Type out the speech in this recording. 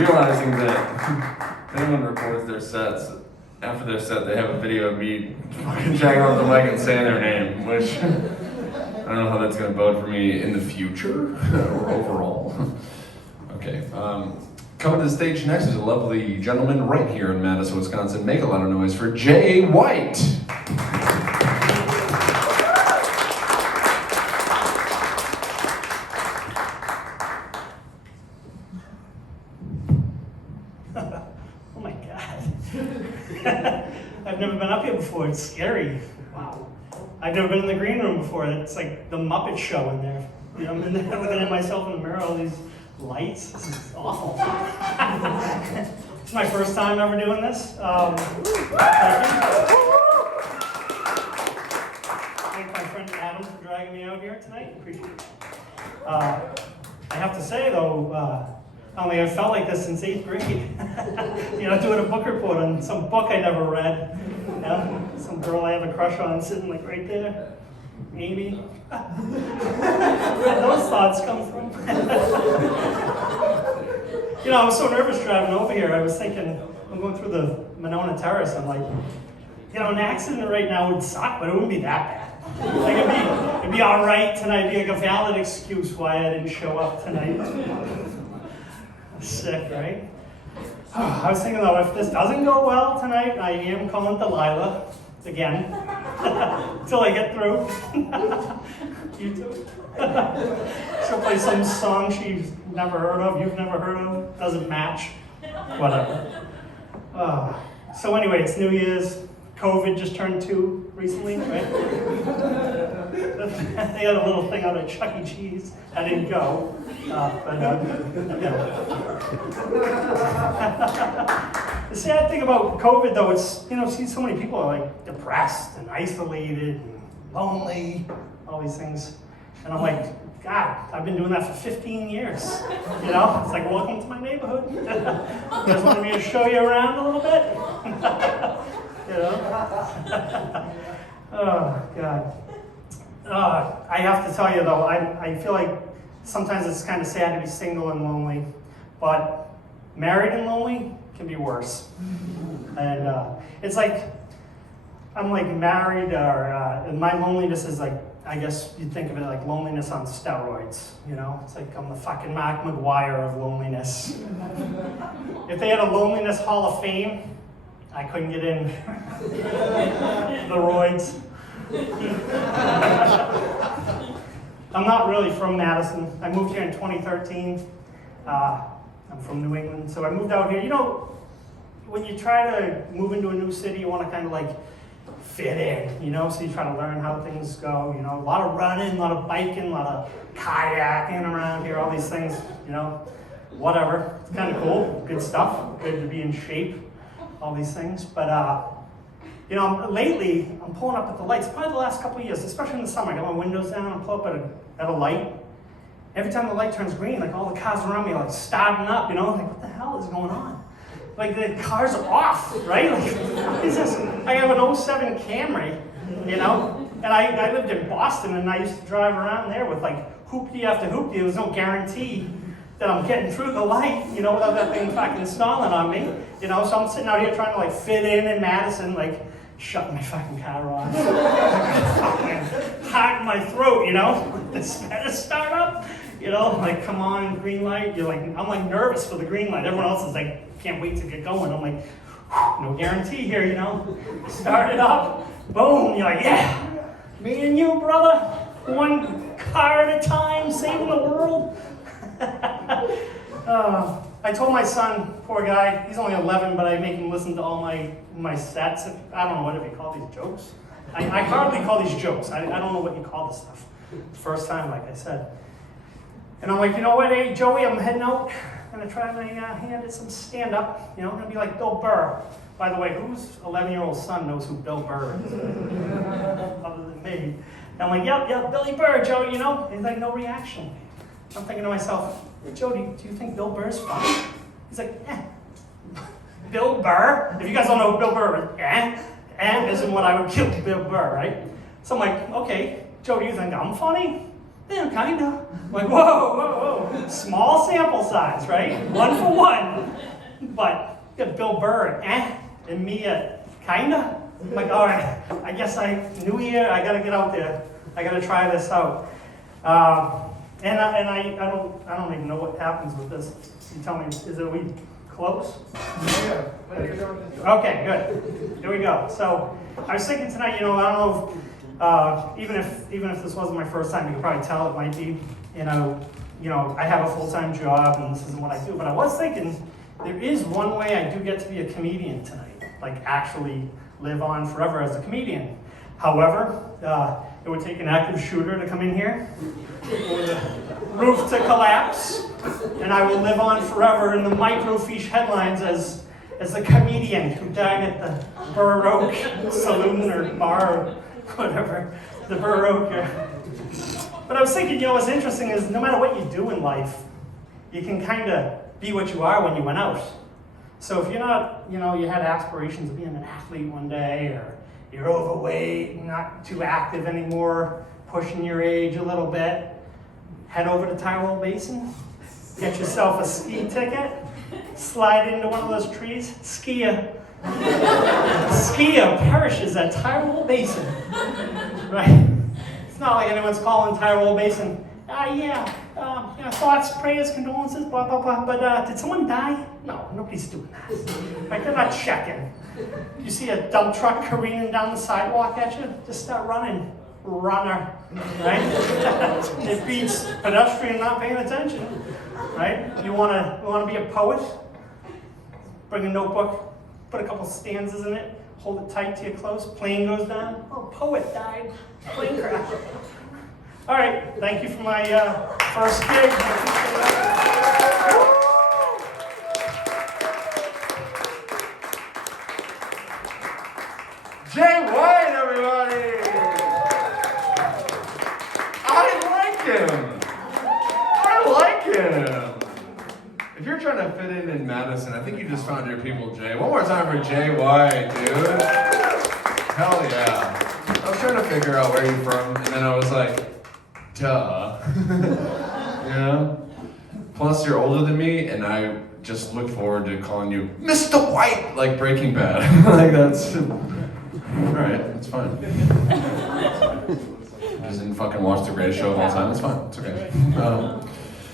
realizing that if anyone records their sets, after their set they have a video of me fucking jacking off the mic and saying their name, which I don't know how that's going to bode for me in the future or overall. Okay, coming to the stage next is a lovely gentleman right here in Madison, Wisconsin. Make a lot of noise for Jay White. Oh my God. I've never been up here before. It's scary. Wow. I've never been in the green room before. It's like the Muppet Show in there. You know, I'm in there looking at myself in the mirror, all these lights. This is awful. It's my first time ever doing this. Thank my friend Adam for dragging me out here tonight. Appreciate it. I have to say though, I don't think I've felt like this since 8th grade. You know, doing a book report on some book I never read. You know, some girl I have a crush on sitting like right there. Amy. Where those thoughts come from? You know, I was so nervous driving over here. I was thinking, I'm going through the Monona Terrace. I'm like, you know, an accident right now would suck, but it wouldn't be that bad. Like it'd be all right tonight. It'd be like a valid excuse why I didn't show up tonight. Sick, right? I was thinking though, if this doesn't go well tonight, I am calling Delilah again until I get through. You too. She'll play some song she's never heard of, you've never heard of, doesn't match, whatever. So anyway, it's New Year's. COVID just turned 2 recently, right? They had a little thing out at Chuck E. Cheese. I didn't go, but you know. The sad thing about COVID, though, it's, you know, see so many people are like depressed and isolated and lonely, all these things. And I'm like, God, I've been doing that for 15 years. You know, it's like, welcome to my neighborhood. You guys want me to show you around a little bit? You know? Oh, God. I have to tell you, though, I feel like sometimes it's kind of sad to be single and lonely, but married and lonely can be worse. And it's like, I'm like married, or and my loneliness is like, I guess you'd think of it like loneliness on steroids, you know? It's like I'm the fucking Mark McGuire of loneliness. If they had a loneliness hall of fame, I couldn't get in. The roids. I'm not really from Madison. I moved here in 2013. I'm from New England, so I moved out here. You know, when you try to move into a new city, you want to kind of like fit in, you know? So you try to learn how things go, you know? A lot of running, a lot of biking, a lot of kayaking around here, all these things, you know? Whatever. It's kind of cool. Good stuff. Good to be in shape. All these things, but you know, lately I'm pulling up at the lights. Probably the last couple of years, especially in the summer, I got my windows down and pull up at a light. Every time the light turns green, like all the cars around me are like starting up, you know, like what the hell is going on? Like the car's off, right? Like what is this? I have an '07 Camry, you know, and I lived in Boston and I used to drive around there with like hoopty after hoopty. There was no guarantee that I'm getting through the light, you know, without that thing fucking stalling on me, you know, so I'm sitting out here trying to like fit in Madison, like shutting my fucking car off, hot in my throat, you know, this better start up, you know, like come on, green light, you're like, I'm like nervous for the green light, everyone else is like, can't wait to get going, I'm like, no guarantee here, you know, start it up, boom, you're like, yeah, me and you, brother, one car at a time, saving the world. I told my son, poor guy, he's only 11, but I make him listen to all my sets. I don't know what you call these jokes. I hardly call these jokes. I don't know what you call this stuff. First time, like I said. And I'm like, you know what, hey, Joey, I'm heading out. I'm going to try my hand at some stand-up. You know, I'm going to be like Bill Burr. By the way, whose 11-year-old son knows who Bill Burr is? Other than me. And I'm like, yep, Billy Burr, Joey, you know? He's like, no reaction. I'm thinking to myself, hey, Jody, do you think Bill Burr's funny? He's like, Bill Burr? If you guys don't know who Bill Burr is, isn't what I would kill Bill Burr, right? So I'm like, okay, Joe, do you think I'm funny? Yeah, kinda. I'm like, whoa. Small sample size, right? 1 for 1. But you got Bill Burr, and me kinda. I'm like, all right, I guess new year, I gotta get out there. I gotta try this out. And I don't even know what happens with this. You tell me, are we close? Yeah. Okay, good. Here we go. So I was thinking tonight, I don't know if, even if this wasn't my first time, you could probably tell it might be, I have a full-time job and this isn't what I do, but I was thinking there is one way I do get to be a comedian tonight, like actually live on forever as a comedian. However, it would take an active shooter to come in here, or the roof to collapse, and I will live on forever in the microfiche headlines as the comedian who died at the Bur Oak saloon or bar or whatever, the Bur Oak. But I was thinking, what's interesting is no matter what you do in life, you can kind of be what you are when you went out. So if you're not, you had aspirations of being an athlete one day, or you're overweight, not too active anymore, pushing your age a little bit, head over to Tyrol Basin, get yourself a ski ticket, slide into one of those trees, skier perishes at Tyrol Basin, right? It's not like anyone's calling Tyrol Basin, thoughts, prayers, condolences, blah, blah, blah, but did someone die? No, nobody's doing that. Right? They're not checking. You see a dump truck careening down the sidewalk at you, just start running. Runner, right? It beats pedestrian not paying attention, right? You wanna be a poet? Bring a notebook, put a couple stanzas in it, hold it tight to your clothes, plane goes down, oh, poet died, plane crash. All right, thank you for my first gig. Jay White, everybody! I like him. If you're trying to fit in Madison, I think you just found your people, Jay. One more time for Jay White, dude. Hell yeah. I was trying to figure out where you're from, and then I was like, duh. Plus, you're older than me, and I just look forward to calling you Mr. White, like Breaking Bad. Like, that's... Alright, it's fine. I just didn't fucking watch the greatest show of all time. It's fine. It's okay.